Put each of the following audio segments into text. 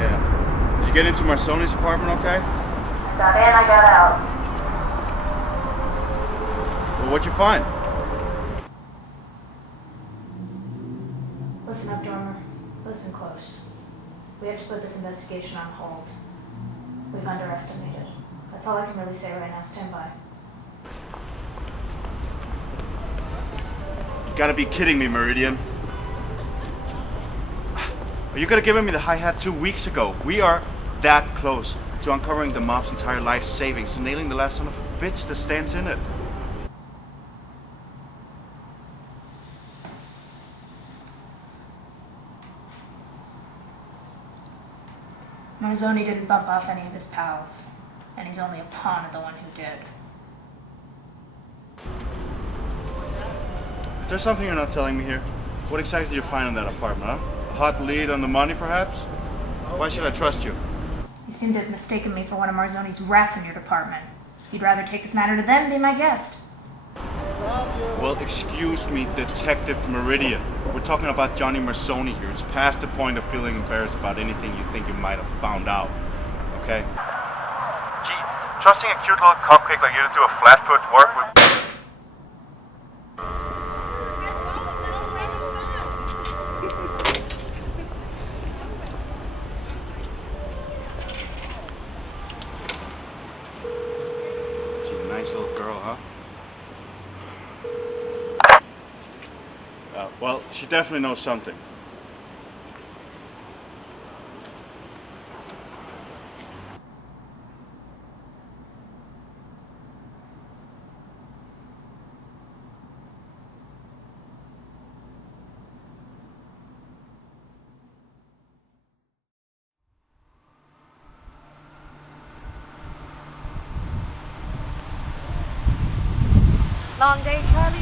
Yeah. Did you get into Marsoni's apartment okay? Got in, I got out. Well, what'd you find? Listen up, Dormer. Listen close. We have to put this investigation on hold. We've underestimated. That's all I can really say right now. Stand by. You gotta be kidding me, Meridian. You could have given me the hi-hat 2 weeks ago. We are that close to uncovering the mob's entire life savings and nailing the last son of a bitch that stands in it. Marzoni didn't bump off any of his pals, and he's only a pawn of the one who did. Is there something you're not telling me here? What exactly did you find in that apartment, huh? A hot lead on the money, perhaps? Why should I trust you? You seem to have mistaken me for one of Marzoni's rats in your department. You'd rather take this matter to them and be my guest. Well, excuse me, Detective Meridian. We're talking about Johnny Marzoni here. It's past the point of feeling embarrassed about anything you think you might have found out. Okay? Gee, trusting a cute little cupcake like you to do a flat-foot work with... She's a nice little girl, huh? Well, she definitely knows something. Long day, Charlie?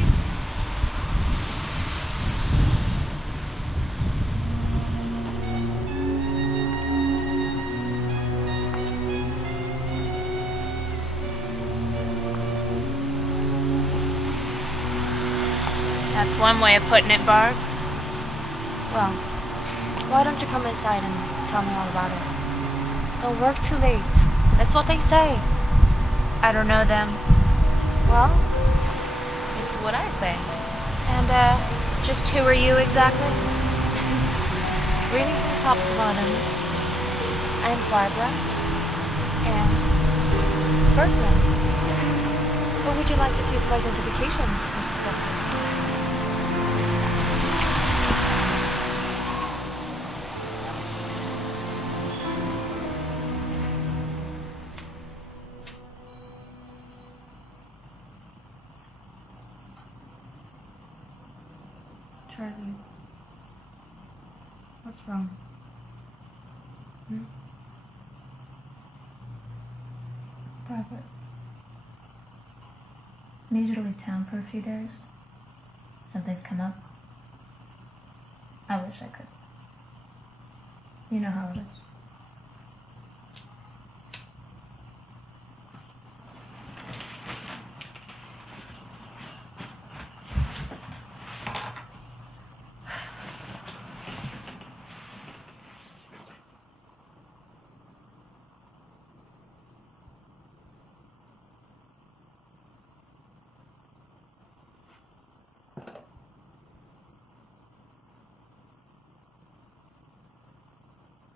That's one way of putting it, Barbs. Well, why don't you come inside and tell me all about it? Don't work too late. That's what they say. I don't know them. Well, it's what I say. And, just who are you exactly? Reading from top to bottom, I'm Barbara and Bergman. What would you like as use of identification, Mr. Shepard? Charlie, what's wrong? Barbara, I need you to leave town for a few days. Something's come up. I wish I could. You know how it is.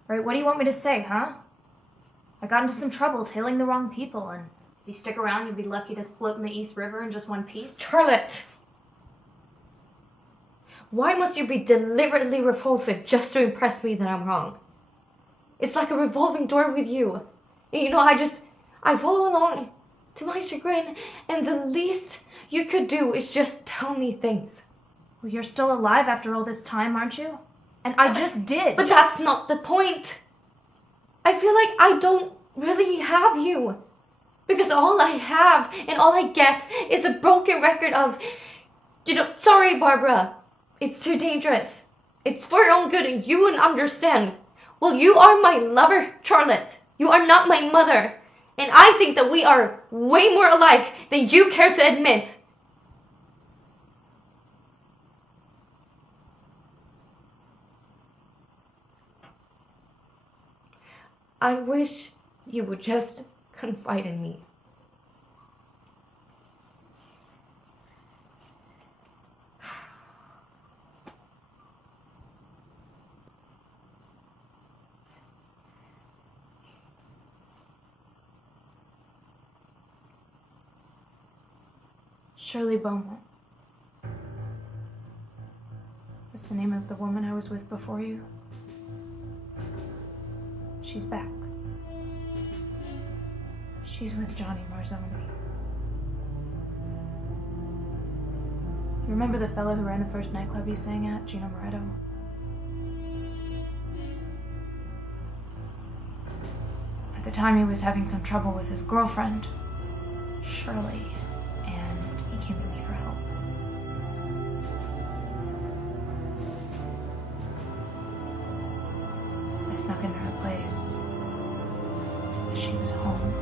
Right, what do you want me to say, huh? I got into some trouble tailing the wrong people, and if you stick around, you'd be lucky to float in the East River in just one piece. Charlotte! Why must you be deliberately repulsive just to impress me that I'm wrong? It's like a revolving door with you. You know, I follow along to my chagrin, and the least you could do is just tell me things. Well, you're still alive after all this time, aren't you? And I just did. But that's not the point. I feel like I don't really have you. Because all I have and all I get is a broken record of, sorry, Barbara. It's too dangerous. It's for your own good and you wouldn't understand. Well, you are my lover, Charlotte. You are not my mother. And I think that we are way more alike than you care to admit. I wish you would just confide in me. Shirley Beaumont. That's the name of the woman I was with before you. She's back. She's with Johnny Marzoni. You remember the fellow who ran the first nightclub you sang at, Gino Moretto? At the time he was having some trouble with his girlfriend, Shirley, and he came to me for help. I snuck into her place. She was home.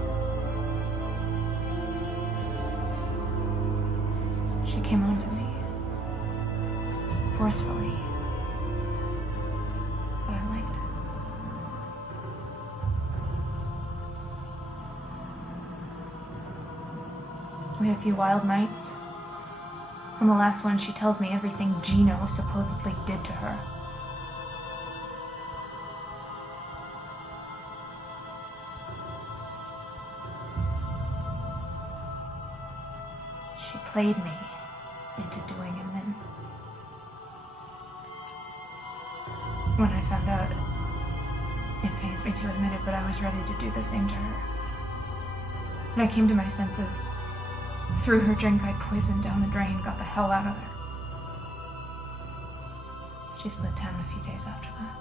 She came on to me. Forcefully. But I liked it. We had a few wild nights. On the last one, she tells me everything Gino supposedly did to her. She played me into doing him in. When I found out, it pains me to admit it, but I was ready to do the same to her. When I came to my senses, threw her drink I poisoned down the drain, got the hell out of there. She split town a few days after that.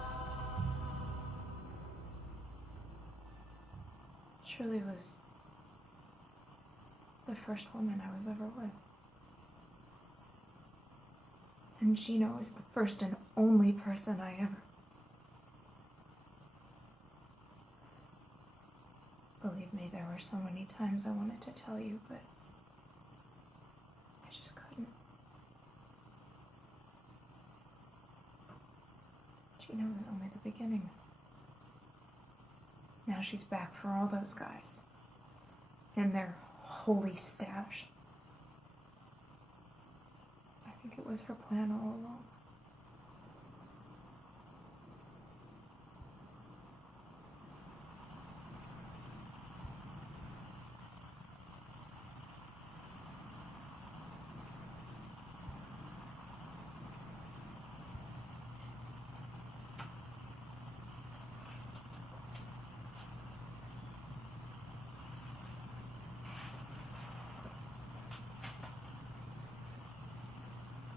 Shirley was the first woman I was ever with. And Gino is the first and only person I ever... Believe me, there were so many times I wanted to tell you, but I just couldn't. Gino was only the beginning. Now she's back for all those guys. And their holy stash. I think it was her plan all along.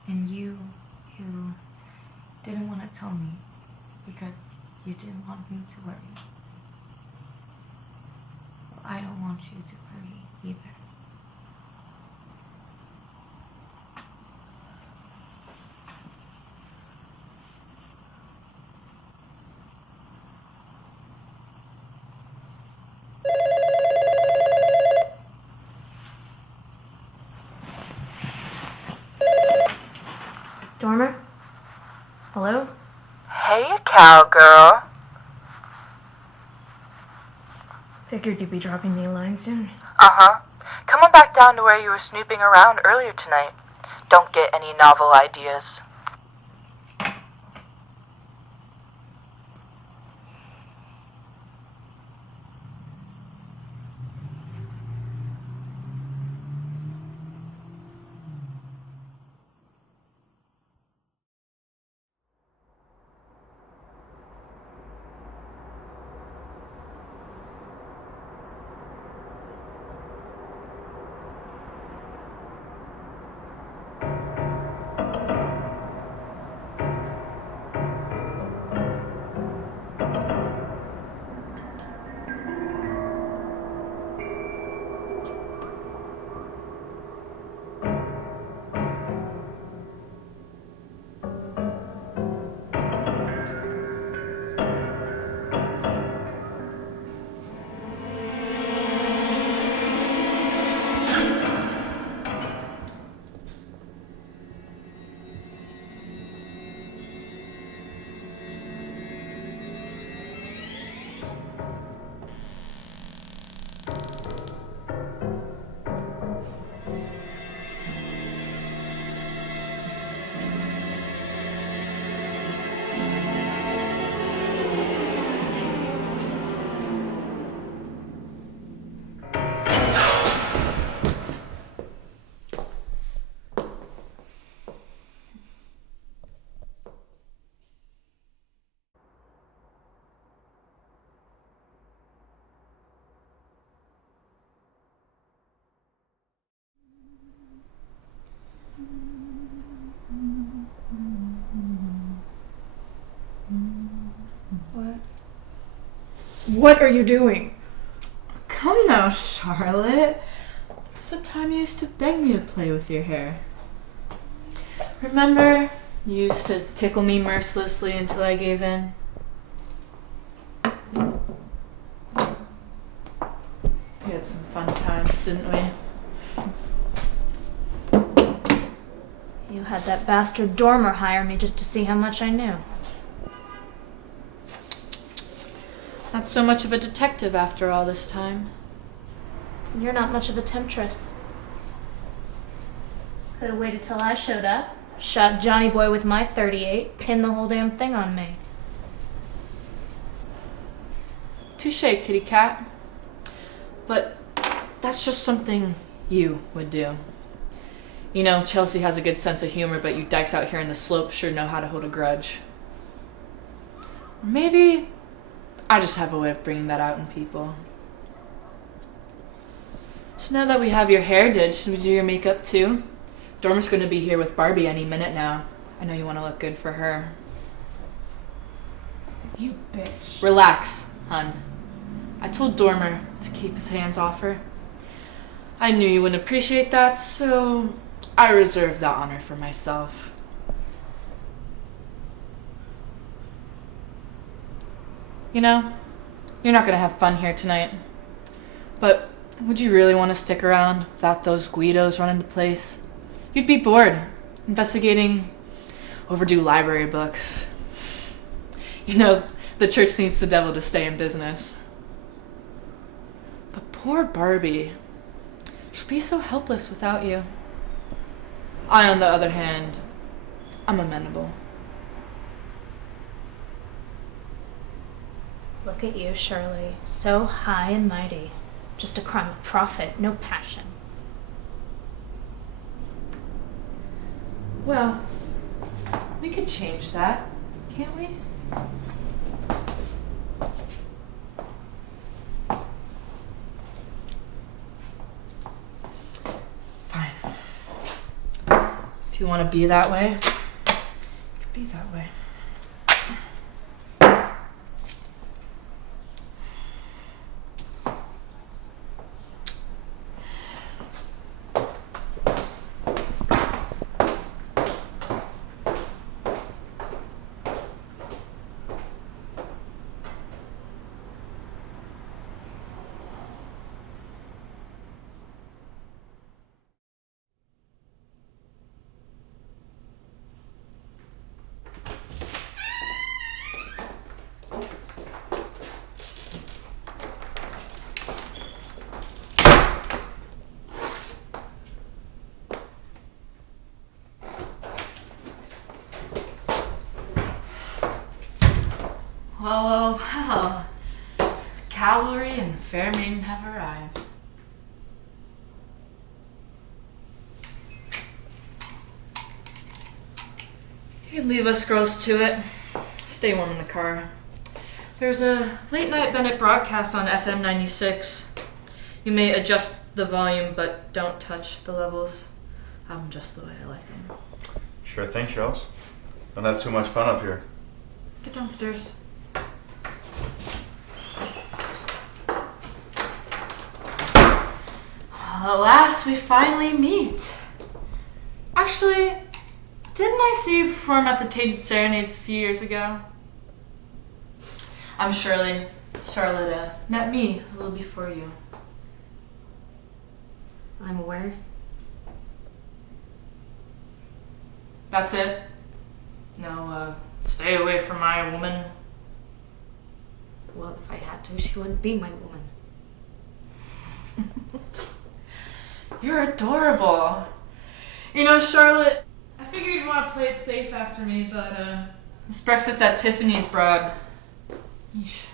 And you didn't want to tell me because you didn't want me to worry. Well, I don't want you to worry either. Dormer? Hello? Hey, cowgirl. Figured you'd be dropping me a line soon. Uh-huh. Come on back down to where you were snooping around earlier tonight. Don't get any novel ideas. What are you doing? Come now, Charlotte. There's a time you used to beg me to play with your hair. Remember? You used to tickle me mercilessly until I gave in. We had some fun times, didn't we? You had that bastard Dormer hire me just to see how much I knew. Not so much of a detective after all this time. You're not much of a temptress. Could have waited till I showed up, shot Johnny Boy with my .38, pinned the whole damn thing on me. Touche, kitty cat. But that's just something you would do. You know, Chelsea has a good sense of humor, but you dykes out here in the slopes sure know how to hold a grudge. Maybe I just have a way of bringing that out in people. So now that we have your hair did, should we do your makeup too? Dormer's going to be here with Barbie any minute now. I know you want to look good for her. You bitch. Relax, hun. I told Dormer to keep his hands off her. I knew you wouldn't appreciate that, so I reserved that honor for myself. You know, you're not going to have fun here tonight. But would you really want to stick around without those Guidos running the place? You'd be bored, investigating overdue library books. You know, the church needs the devil to stay in business. But poor Barbie. She'll be so helpless without you. I, on the other hand, I'm amenable. Look at you, Shirley. So high and mighty. Just a crime of profit, no passion. Well, we could change that, can't we? Fine. If you want to be that way, you can be that way. Well. Cavalry and fair maiden have arrived. You could leave us girls to it. Stay warm in the car. There's a late night Bennett broadcast on FM 96. You may adjust the volume, but don't touch the levels. Have them just the way I like them. Sure thing, Charles. Don't have too much fun up here. Get downstairs. Alas, we finally meet. Actually, didn't I see you perform at the Tainted Serenades a few years ago? I'm Shirley. Charlotte met me a little before you. I'm aware. That's it? No, stay away from my woman. Well, if I had to, she wouldn't be my woman. You're adorable. You know, Charlotte, I figured you'd want to play it safe after me, but, this breakfast at Tiffany's broad. Yeesh.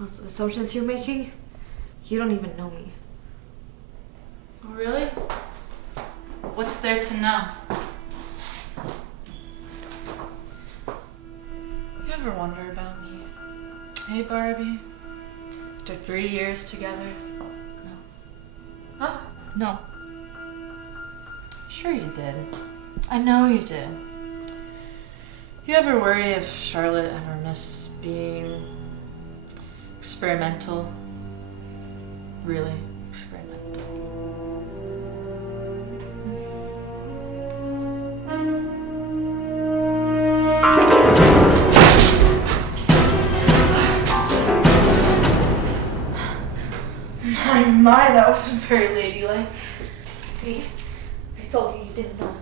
Lots of assumptions you're making? You don't even know me. Oh, really? What's there to know? You ever wonder about me? Hey, Barbie? After 3 years together? No. Huh? No. Sure you did. I know you did. You ever worry if Charlotte ever missed being experimental? Really experimental. My, that wasn't very ladylike. See? I told you didn't know me.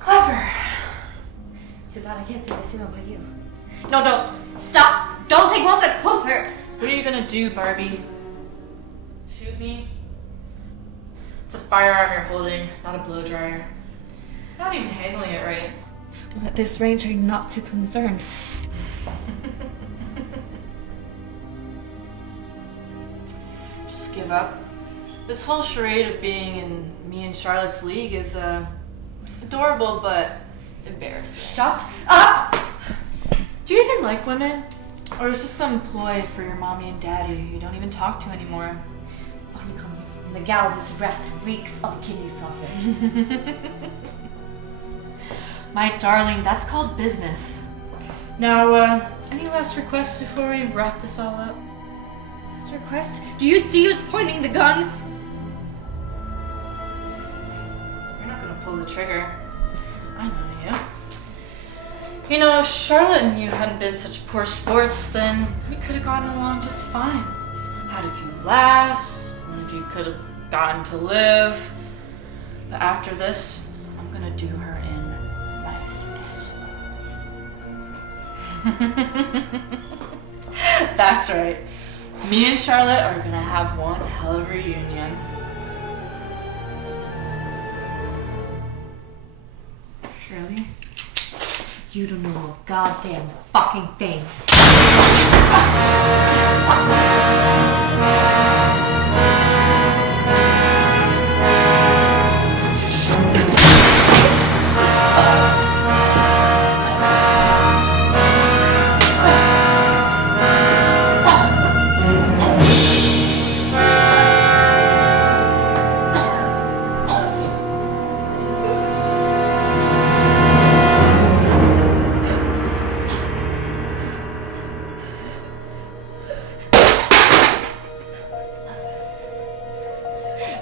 Clever. Too bad I can't say the same about you. No, don't. Stop. Don't take one step closer. What are you gonna do, Barbie? Shoot me? It's a firearm you're holding, not a blow dryer. You're not even handling it right. At this range, I'm not too concerned. Just give up. This whole charade of being in me and Charlotte's league is adorable but embarrassing. Shut up! Do you even like women? Or is this some ploy for your mommy and daddy you don't even talk to anymore? Funny coming from the gal whose breath reeks of kidney sausage. My darling, that's called business. Now, any last requests before we wrap this all up? Last request? Do you see who's pointing the gun? You're not gonna pull the trigger. I know you. You know, if Charlotte and you hadn't been such poor sports, then we could have gotten along just fine. Had a few laughs, one of you could have gotten to live. But after this, I'm gonna do her in nice and That's right. Me and Charlotte are gonna have one hell of a reunion. Shirley? You don't know a goddamn fucking thing.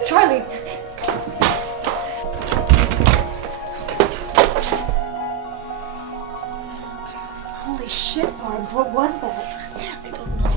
Charlie! Holy shit, Barbs, what was that? I don't know.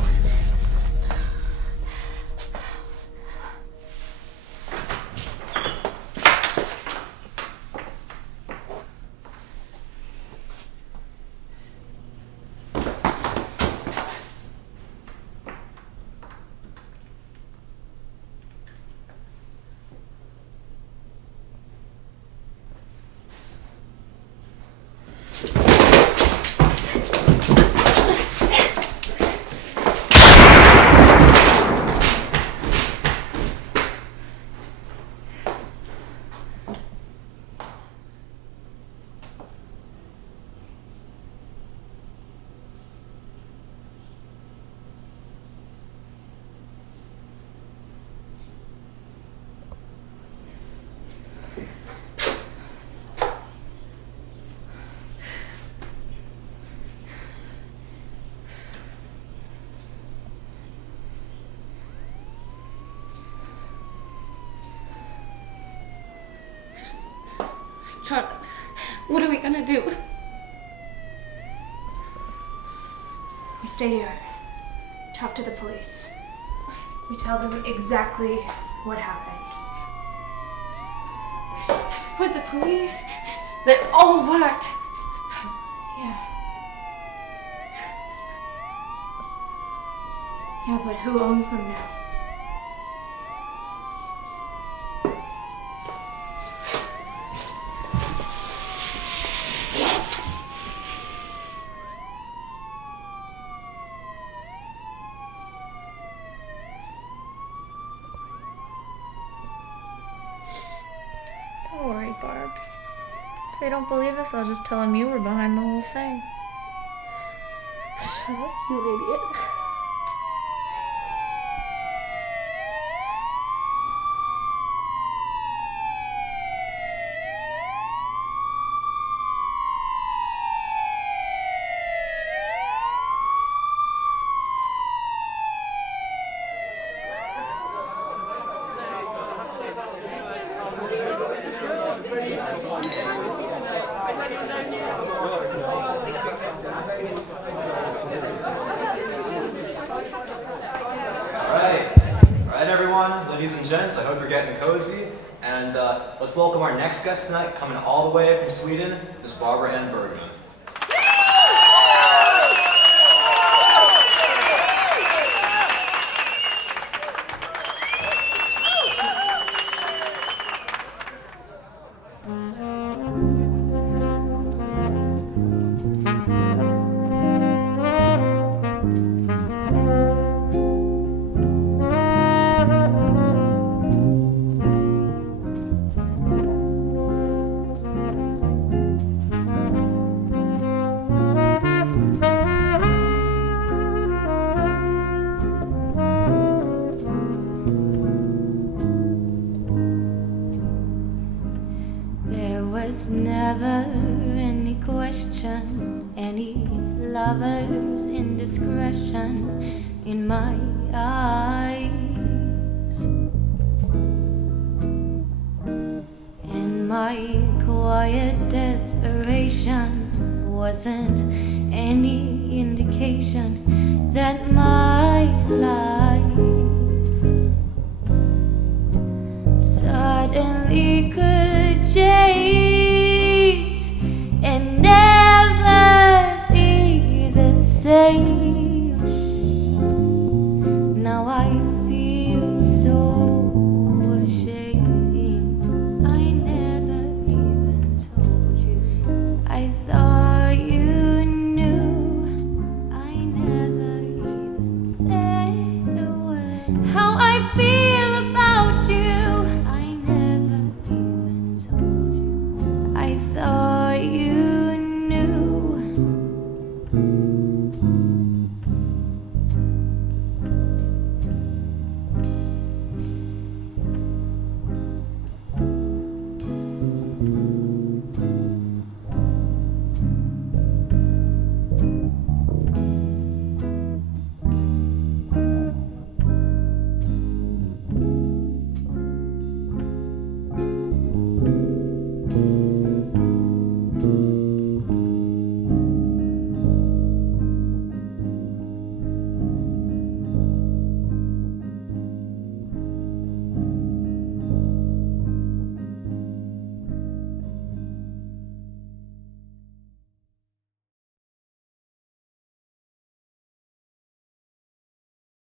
Charlotte, what are we gonna do? We stay here. Talk to the police. We tell them exactly what happened. But the police, they're all whacked. Yeah. Yeah, but who owns them now? Don't worry, Barbs. If they don't believe us, I'll just tell them you were behind the whole thing. Shut up, you idiot. ladies and gents, I hope you're getting cozy. And let's welcome our next guest tonight, coming all the way from Sweden, Miss Barbara Ann Bergman. Never any question, any lover's indiscretion in my eyes. And my quiet desperation wasn't any indication that my life